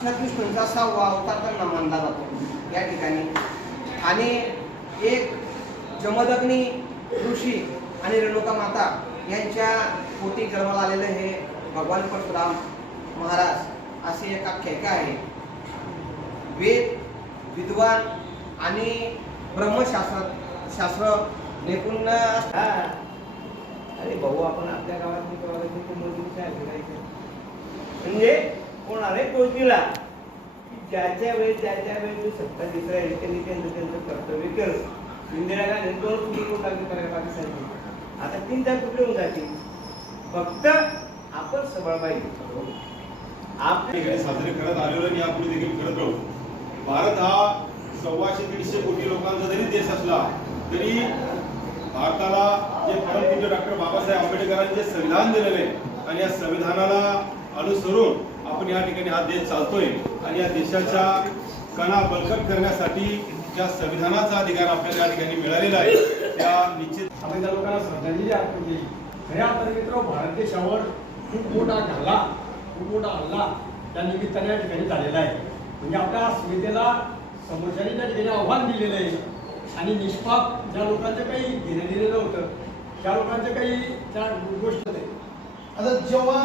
कृष्णांचा सहावा त्यांना मानला जातो. या ठिकाणी. आणि एक जमदग्नी ऋषी आणि रेणुका माता यांच्या पोटी जन्माला आलेले हे भगवान परशुराम महाराज असे एक आख्यायिका आहे. वेद विद्वान आणि ब्रह्मशास्त्र शास्त्र निपुण. अरे भाऊ आपण आपल्या गावात म्हणजे कोणाला? दोष दिला ज्याच्या वेळेस ज्याच्या वेळेस जो सत्ता दिसला त्यांनी त्यांचं त्यांचं कर्तव्य केलं. इंदिरा गांधी दोन तुकडे करून टाकले करायला पाकिस्तानचे आता तीन चार कुठे होऊन जातील? फक्त आपण सबळ पाहिजे. आप साजरे करत आलेलो आणि यापुढे देखील करत राहू. भारत हा सव्वाशे दीडशे कोटी लोकांचा जरी देश असला तरी भारताला जे परमपूज्य डॉक्टर बाबासाहेब आंबेडकरांनी जे संविधान दिलेले आणि या संविधानाला अनुसरून आपण या ठिकाणी हा देश चालतोय आणि या देशाच्या कणा बळकट करण्यासाठी ज्या संविधानाचा अधिकार आपल्याला या ठिकाणी मिळालेला आहे त्या निश्चित आपण त्या लोकांना श्रद्धांजली अर्पण केली. खऱ्या अर्थाने मित्र भारत देशावर खूप मोठा घाला खूप मोठा हल्ला त्या निमित्ताने या ठिकाणी झालेला आहे. म्हणजे आपल्या अस्मितेला समोरच्याने त्या ठिकाणी आव्हान दिलेलं आहे. आणि निष्पाप ज्या लोकांचं काही घेणं दिलेलं होतं त्या लोकांचं काही त्या गोष्ट आता जेव्हा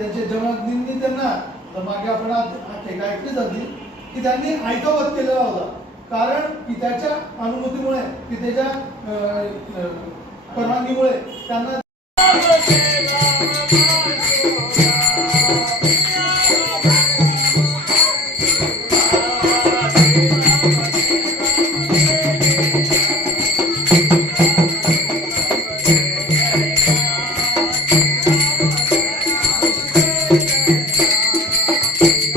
त्यांच्या जन्मदिनी त्यांना मागे आपण ऐकली जाते की त्यांनी आयतावत केलेला होता कारण पित्याच्या अनुमतीमुळे पित्याच्या परवानगीमुळे त्यांना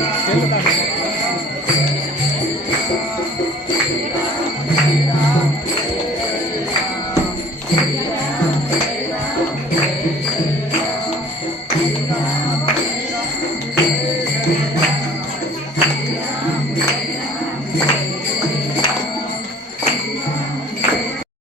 Yeah.